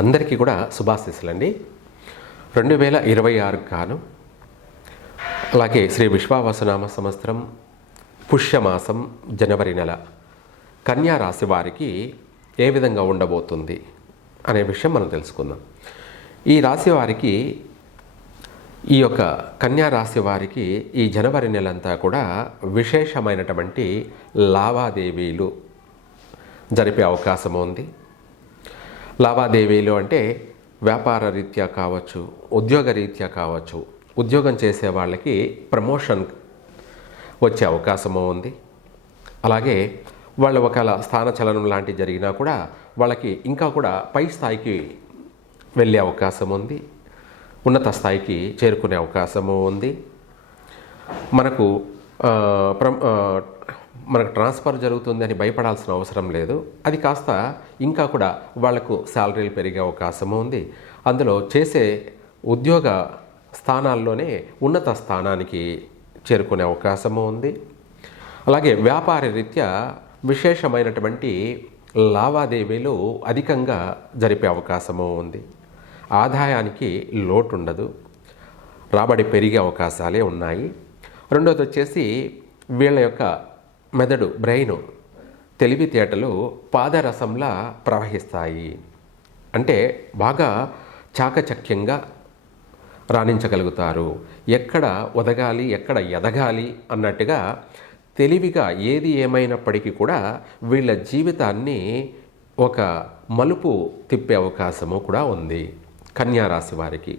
అందరికీ కూడా శుభాశీస్సులండి. 2026 గాను అలాగే శ్రీ విశ్వావసునామ సంవత్సరం పుష్యమాసం జనవరి నెల కన్యా రాశి వారికి ఏ విధంగా ఉండబోతుంది అనే విషయం మనం తెలుసుకుందాం. ఈ రాశి వారికి, ఈ యొక్క కన్యా రాశి వారికి ఈ జనవరి నెలంతా కూడా విశేషమైనటువంటి లావాదేవీలు జరిపే అవకాశం ఉంది. లావాదేవీలు అంటే వ్యాపార రీత్యా కావచ్చు, ఉద్యోగ రీత్యా కావచ్చు. ఉద్యోగం చేసే వాళ్ళకి ప్రమోషన్ వచ్చే అవకాశము ఉంది. అలాగే వాళ్ళు ఒకవేళ స్థానచలనం లాంటివి జరిగినా కూడా వాళ్ళకి ఇంకా కూడా పై స్థాయికి వెళ్ళే అవకాశం ఉంది, ఉన్నత స్థాయికి చేరుకునే అవకాశము ఉంది. మనకు ట్రాన్స్ఫర్ జరుగుతుందని భయపడాల్సిన అవసరం లేదు. అది కాస్త ఇంకా కూడా వాళ్లకు శాలరీలు పెరిగే అవకాశము ఉంది. అందులో చేసే ఉద్యోగ స్థానాల్లోనే ఉన్నత స్థానానికి చేరుకునే అవకాశము ఉంది. అలాగే వ్యాపార రీత్యా విశేషమైనటువంటి లావాదేవీలు అధికంగా జరిపే అవకాశము ఉంది. ఆదాయానికి లోటు ఉండదు, రాబడి పెరిగే అవకాశాలే ఉన్నాయి. రెండోది వచ్చేసి వీళ్ళ యొక్క మెదడు, బ్రెయిన్, తెలివితేటలు పాదరసంలా ప్రవహిస్తాయి. అంటే బాగా చాకచక్యంగా రాణించగలుగుతారు. ఎక్కడ ఒదగాలి, ఎక్కడ ఎదగాలి అన్నట్టుగా తెలివిగా ఏది ఏమైనప్పటికీ కూడా వీళ్ళ జీవితాన్ని ఒక మలుపు తిప్పే అవకాశము కూడా ఉంది. కన్యా రాశి వారికి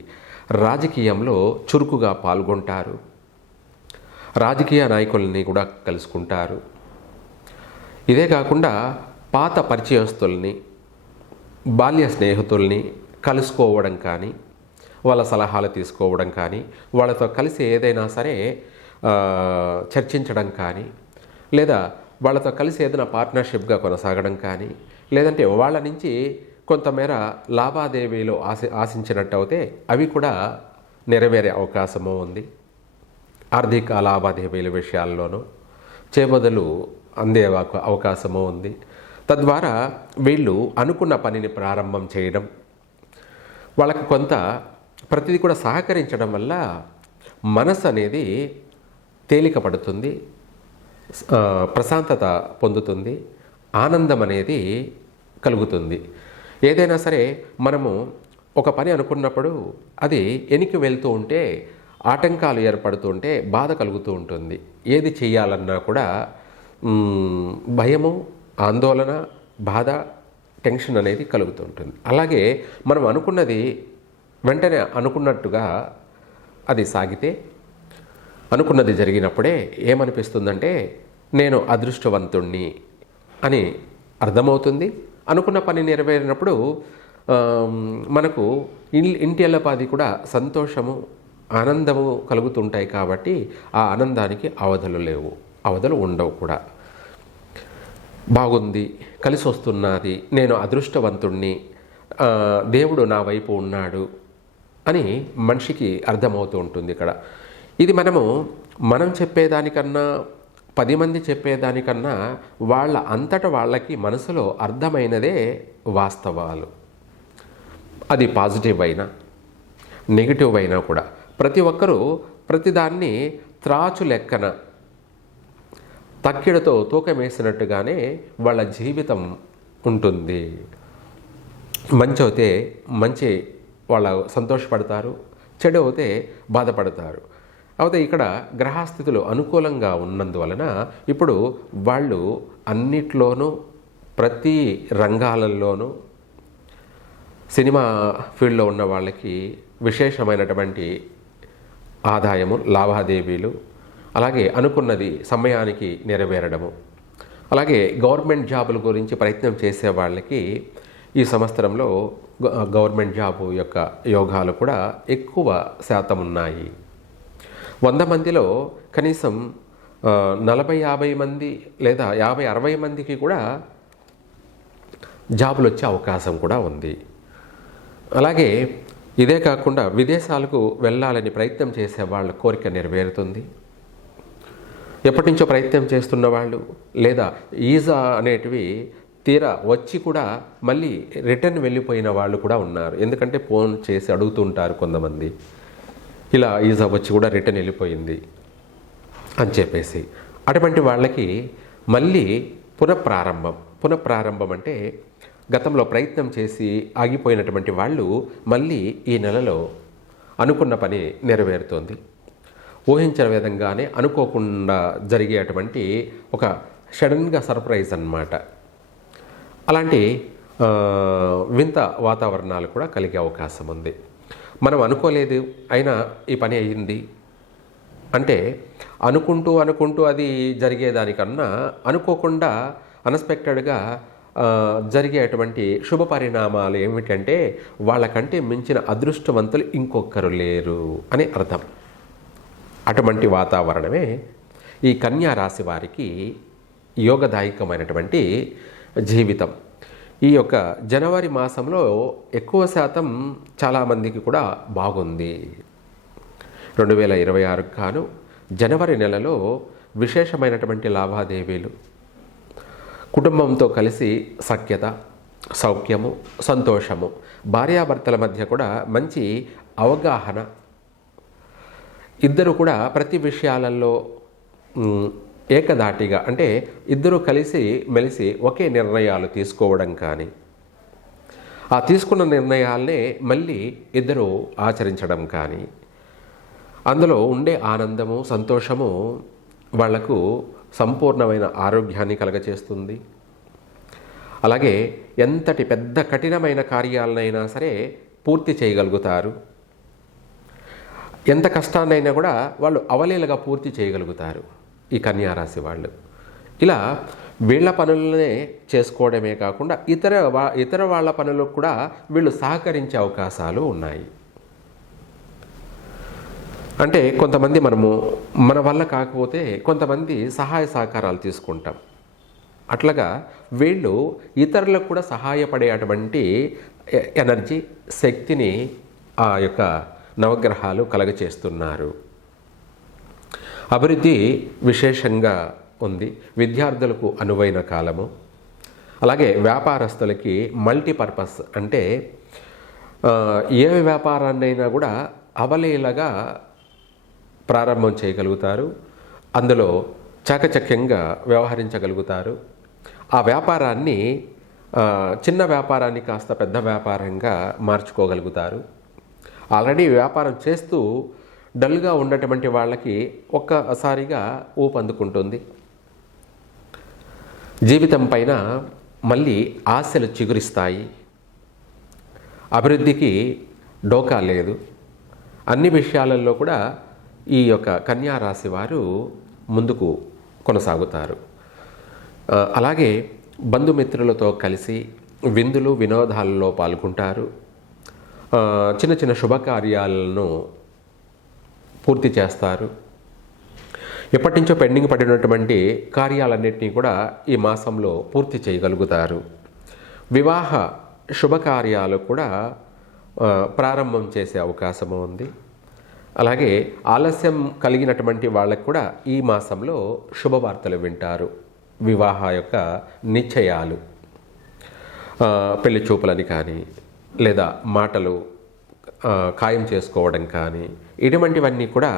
రాజకీయంలో చురుకుగా పాల్గొంటారు. రాజకీయ నాయకుల్ని కూడా కలుసుకుంటారు. ఇదే కాకుండా పాత పరిచయస్తుల్ని, బాల్య స్నేహితుల్ని కలుసుకోవడం కానీ, వాళ్ళ సలహాలు తీసుకోవడం కానీ, వాళ్ళతో కలిసి ఏదైనా సరే చర్చించడం కానీ, లేదా వాళ్ళతో కలిసి ఏదైనా పార్ట్నర్షిప్గా కొనసాగడం కానీ, లేదంటే వాళ్ళ నుంచి కొంతమేర లావాదేవీలు ఆశించినట్టు అయితే అవి కూడా నెరవేరే అవకాశము ఉంది. ఆర్థిక లావాదేవీల విషయాల్లోనూ చేబదులు అందే అవకాశము ఉంది. తద్వారా వీళ్ళు అనుకున్న పనిని ప్రారంభం చేయడం, వాళ్ళకు కొంత ప్రతిదీ కూడా సహకరించడం వల్ల మనసు అనేది తేలిక పడుతుంది, ప్రశాంతత పొందుతుంది, ఆనందం అనేది కలుగుతుంది. ఏదైనా సరే మనము ఒక పని అనుకున్నప్పుడు అది వెనక్కి వెళ్తూ ఉంటే, ఆటంకాలు ఏర్పడుతుంటే బాధ కలుగుతూ ఉంటుంది. ఏది చేయాలన్నా కూడా భయము, ఆందోళన, బాధ, టెన్షన్ అనేది కలుగుతూ ఉంటుంది. అలాగే మనం అనుకున్నది వెంటనే అనుకున్నట్టుగా అది సాగితే, అనుకున్నది జరిగినప్పుడే ఏమనిపిస్తుందంటే నేను అదృష్టవంతుణ్ణి అని అర్థమవుతుంది. అనుకున్న పని నెరవేరినప్పుడు మనకు ఇంటిల్లపాది కూడా సంతోషము, ఆనందము కలుగుతుంటాయి. కాబట్టి ఆ ఆనందానికి అవధులు లేవు, అవధులు ఉండవు కూడా. బాగుంది, కలిసి వస్తున్నది, నేను అదృష్టవంతుణ్ణి, దేవుడు నా వైపు ఉన్నాడు అని మనిషికి అర్థమవుతూ ఉంటుంది ఇక్కడ. ఇది మనం చెప్పేదానికన్నా, 10 మంది చెప్పేదానికన్నా వాళ్ళ అంతట వాళ్ళకి మనసులో అర్థమైనదే వాస్తవాలు. అది పాజిటివ్ అయినా నెగిటివ్ అయినా కూడా ప్రతి ఒక్కరూ ప్రతిదాన్ని త్రాచు లెక్కన తక్కిడతో తూకం వేసినట్టుగానే వాళ్ళ జీవితం ఉంటుంది. మంచి అయితే మంచి వాళ్ళ సంతోషపడతారు, చెడు అయితే బాధపడతారు. అయితే ఇక్కడ గ్రహస్థితులు అనుకూలంగా ఉన్నందువలన ఇప్పుడు వాళ్ళు అన్నిట్లోనూ, ప్రతి రంగాలలోనూ, సినిమా ఫీల్డ్లో ఉన్న వాళ్ళకి విశేషమైనటువంటి ఆదాయము, లావాదేవీలు, అలాగే అనుకున్నది సమయానికి నెరవేరడము, అలాగే గవర్నమెంట్ జాబుల గురించి ప్రయత్నం చేసే వాళ్ళకి ఈ సంవత్సరంలో గవర్నమెంట్ జాబు యొక్క యోగాలు కూడా ఎక్కువ శాతం ఉన్నాయి. 100 మందిలో కనీసం 40-50 మంది లేదా 50-60 మందికి కూడా జాబులు వచ్చే అవకాశం కూడా ఉంది. అలాగే ఇదే కాకుండా విదేశాలకు వెళ్ళాలని ప్రయత్నం చేసే వాళ్ళ కోరిక నెరవేరుతుంది. ఎప్పటి నుంచో ప్రయత్నం చేస్తున్న వాళ్ళు లేదా వీసా అనేటివి తీరా వచ్చి కూడా మళ్ళీ రిటర్న్ వెళ్ళిపోయిన వాళ్ళు కూడా ఉన్నారు. ఎందుకంటే ఫోన్ చేసి అడుగుతుంటారు కొంతమంది, ఇలా ఈజా వచ్చి కూడా రిటర్న్ వెళ్ళిపోయింది అని చెప్పేసి. అటువంటి వాళ్ళకి మళ్ళీ పునఃప్రారంభం అంటే గతంలో ప్రయత్నం చేసి ఆగిపోయినటువంటి వాళ్ళు మళ్ళీ ఈ నెలలో అనుకున్న పని నెరవేరుతోంది. ఊహించిన విధంగానే అనుకోకుండా జరిగేటువంటి ఒక సడన్గా సర్ప్రైజ్ అన్నమాట. అలాంటి వింత వాతావరణాలు కూడా కలిగే అవకాశం ఉంది. మనం అనుకోలేదు అయినా ఈ పని అయ్యింది అంటే అనుకుంటూ అది జరిగేదానికన్నా అనుకోకుండా అన్ఎక్స్పెక్టెడ్గా జరిగేటువంటి శుభ పరిణామాలు ఏమిటంటే వాళ్ళకంటే మించిన అదృష్టవంతులు ఇంకొకరు లేరు అని అర్థం. అటువంటి వాతావరణమే ఈ కన్యా రాశి వారికి యోగదాయకమైనటువంటి జీవితం. ఈ యొక్క జనవరి మాసంలో ఎక్కువ శాతం చాలామందికి కూడా బాగుంది. 2026 గాను జనవరి నెలలో విశేషమైనటువంటి లావాదేవీలు, కుటుంబంతో కలిసి సఖ్యత, సౌఖ్యము, సంతోషము, భార్యాభర్తల మధ్య కూడా మంచి అవగాహన, ఇద్దరు కూడా ప్రతి విషయాలలో ఏకధాటిగా అంటే ఇద్దరు కలిసి మెలిసి ఒకే నిర్ణయాలు తీసుకోవడం కానీ, ఆ తీసుకున్న నిర్ణయాలనే మళ్ళీ ఇద్దరు ఆచరించడం కానీ, అందులో ఉండే ఆనందము, సంతోషము వాళ్లకు సంపూర్ణమైన ఆరోగ్యాన్ని కలగచేస్తుంది. అలాగే ఎంతటి పెద్ద కఠినమైన కార్యాలనైనా సరే పూర్తి చేయగలుగుతారు. ఎంత కష్టాన్నైనా కూడా వాళ్ళు అవలీలగా పూర్తి చేయగలుగుతారు ఈ కన్యారాశి వాళ్ళు. ఇలా వీళ్ళ పనులనే చేసుకోవడమే కాకుండా ఇతర వాళ్ళ పనులకు కూడా వీళ్ళు సహకరించే అవకాశాలు ఉన్నాయి. అంటే కొంతమంది మన వల్ల కాకపోతే కొంతమంది సహాయ సహకారాలు తీసుకుంటాం. అట్లాగా వీళ్ళు ఇతరులకు కూడా సహాయపడేటువంటి ఎనర్జీ, శక్తిని ఆ యొక్క నవగ్రహాలు కలగచేస్తున్నారు. అభివృద్ధి విశేషంగా ఉంది. విద్యార్థులకు అనువైన కాలము. అలాగే వ్యాపారస్తులకి మల్టీపర్పస్ అంటే ఏ వ్యాపారాన్నైనా కూడా అవలీలగా ప్రారంభం చేయగలుగుతారు. అందులో చాకచక్యంగా వ్యవహరించగలుగుతారు. ఆ వ్యాపారాన్ని చిన్న వ్యాపారాన్ని కాస్త పెద్ద వ్యాపారంగా మార్చుకోగలుగుతారు. ఆల్రెడీ వ్యాపారం చేస్తూ డల్గా ఉన్నటువంటి వాళ్ళకి ఒక్కసారిగా ఊపందుకుంటుంది. జీవితం పైన మళ్ళీ ఆశలు చిగురిస్తాయి. అభివృద్ధికి డోకా లేదు. అన్ని విషయాలలో కూడా ఈ యొక్క కన్యారాశి వారు ముందుకు కొనసాగుతారు. అలాగే బంధుమిత్రులతో కలిసి విందులు, వినోదాలలో పాల్గొంటారు. చిన్న చిన్న శుభకార్యాలను పూర్తి చేస్తారు. ఎప్పటి నుంచో పెండింగ్ పడినటువంటి కార్యాలన్నింటినీ కూడా ఈ మాసంలో పూర్తి చేయగలుగుతారు. వివాహ శుభకార్యాలు కూడా ప్రారంభం చేసే అవకాశము ఉంది. అలాగే ఆలస్యం కలిగినటువంటి వాళ్ళకు కూడా ఈ మాసంలో శుభవార్తలు వింటారు. వివాహ యొక్క నిశ్చయాలు, పెళ్లి చూపులని కానీ లేదా మాటలు ఖాయం చేసుకోవడం కానీ ఇటువంటివన్నీ కూడా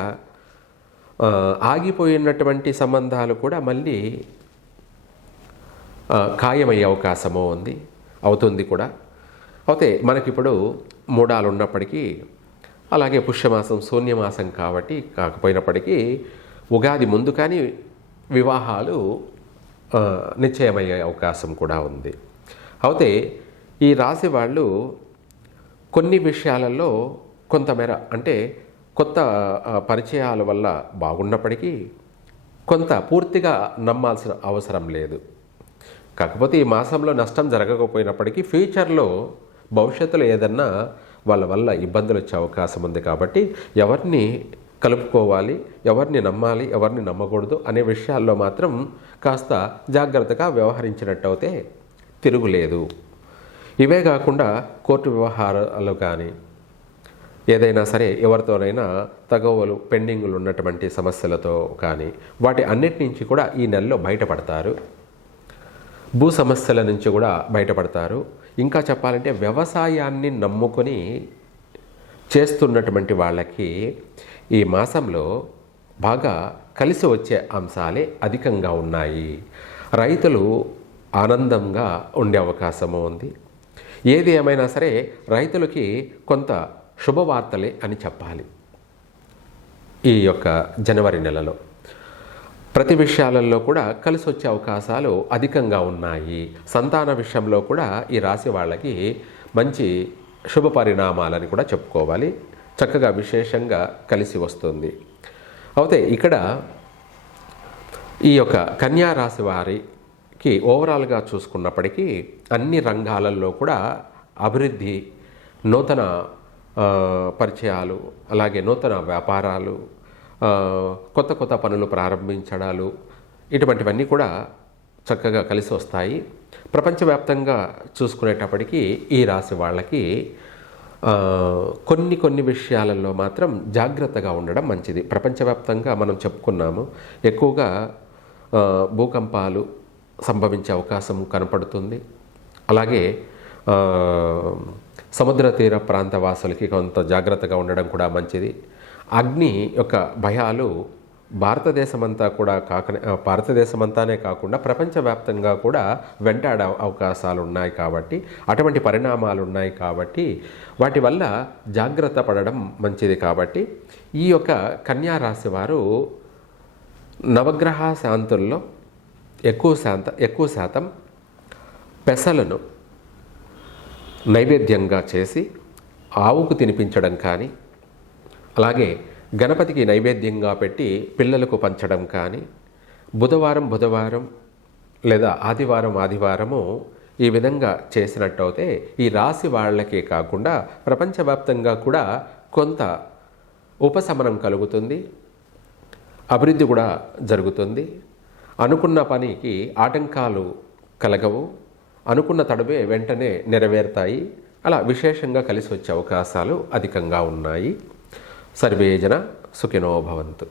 ఆగిపోయినటువంటి సంబంధాలు కూడా మళ్ళీ ఖాయమయ్యే అవకాశము అవుతుంది కూడా. అయితే మనకిప్పుడు మూడాలు ఉన్నప్పటికీ, అలాగే పుష్యమాసం శూన్యమాసం కాకపోయినప్పటికీ ఉగాది ముందు కానీ వివాహాలు నిశ్చయమయ్యే అవకాశం కూడా ఉంది. అయితే ఈ రాశి వాళ్ళు కొన్ని విషయాలలో కొంతమేర అంటే కొత్త పరిచయాల వల్ల బాగున్నప్పటికీ కొంత పూర్తిగా నమ్మాల్సిన అవసరం లేదు. కాకపోతే ఈ మాసంలో నష్టం జరగకపోయినప్పటికీ ఫ్యూచర్లో భవిష్యత్తులో ఏదన్నా వాళ్ళ వల్ల ఇబ్బందులు వచ్చే అవకాశం ఉంది. కాబట్టి ఎవరిని కలుపుకోవాలి, ఎవరిని నమ్మాలి, ఎవరిని నమ్మకూడదు అనే విషయాల్లో మాత్రం కాస్త జాగ్రత్తగా వ్యవహరించినట్టయితే తిరుగులేదు. ఇవే కాకుండా కోర్టు వ్యవహారాలు కానీ ఏదైనా సరే ఎవరితోనైనా తగవులు, పెండింగులు ఉన్నటువంటి సమస్యలతో కానీ వాటి అన్నిటి నుంచి కూడా ఈ నెలలో బయటపడతారు. భూ సమస్యల నుంచి కూడా బయటపడతారు. ఇంకా చెప్పాలంటే వ్యవసాయాన్ని నమ్ముకొని చేస్తున్నటువంటి వాళ్ళకి ఈ మాసంలో బాగా కలిసి వచ్చే అంశాలే అధికంగా ఉన్నాయి. రైతులు ఆనందంగా ఉండే అవకాశము ఉంది. ఏది ఏమైనా సరే రైతులకి కొంత శుభవార్తలే అని చెప్పాలి. ఈ యొక్క జనవరి నెలలో ప్రతి విషయాలలో కూడా కలిసి వచ్చే అవకాశాలు అధికంగా ఉన్నాయి. సంతాన విషయంలో కూడా ఈ రాశి వాళ్ళకి మంచి శుభ పరిణామాలని కూడా చెప్పుకోవాలి. చక్కగా విశేషంగా కలిసి వస్తుంది. అయితే ఇక్కడ ఈ యొక్క కన్యా రాశి వారికి ఓవరాల్గా చూసుకున్నప్పటికీ అన్ని రంగాలలో కూడా అభివృద్ధి, నూతన పరిచయాలు, అలాగే నూతన వ్యాపారాలు, కొత్త కొత్త పనులు ప్రారంభించడాలు, ఇటువంటివన్నీ కూడా చక్కగా కలిసి వస్తాయి. ప్రపంచవ్యాప్తంగా చూసుకునేటప్పటికీ ఈ రాశి వాళ్ళకి కొన్ని విషయాలలో మాత్రం జాగ్రత్తగా ఉండడం మంచిది. ప్రపంచవ్యాప్తంగా మనం చెప్పుకున్నాము, ఎక్కువగా భూకంపాలు సంభవించే అవకాశం కనపడుతుంది. అలాగే సముద్ర తీర ప్రాంత వాసులకి కొంత జాగ్రత్తగా ఉండడం కూడా మంచిది. అగ్ని యొక్క భయాలు భారతదేశమంతానే కాకుండా ప్రపంచవ్యాప్తంగా కూడా వెంటాడే అవకాశాలు ఉన్నాయి. కాబట్టి అటువంటి పరిణామాలు ఉన్నాయి. కాబట్టి వాటి వల్ల జాగ్రత్త పడడం మంచిది. కాబట్టి ఈ యొక్క కన్యా రాశి వారు నవగ్రహ శాంతుల్లో ఎక్కువ శాతం పెసలను నైవేద్యంగా చేసి ఆవుకు తినిపించడం కానీ, అలాగే గణపతికి నైవేద్యంగా పెట్టి పిల్లలకు పంచడం కానీ, బుధవారం లేదా ఆదివారము ఈ విధంగా చేసినట్టయితే ఈ రాశి వాళ్ళకే కాకుండా ప్రపంచవ్యాప్తంగా కూడా కొంత ఉపశమనం కలుగుతుంది, అభివృద్ధి కూడా జరుగుతుంది. అనుకున్న పనికి ఆటంకాలు కలగవు, అనుకున్న తడవే వెంటనే నెరవేరుతాయి. అలా విశేషంగా కలిసి వచ్చే అవకాశాలు అధికంగా ఉన్నాయి. సర్వే జన సుఖినో భవంతు.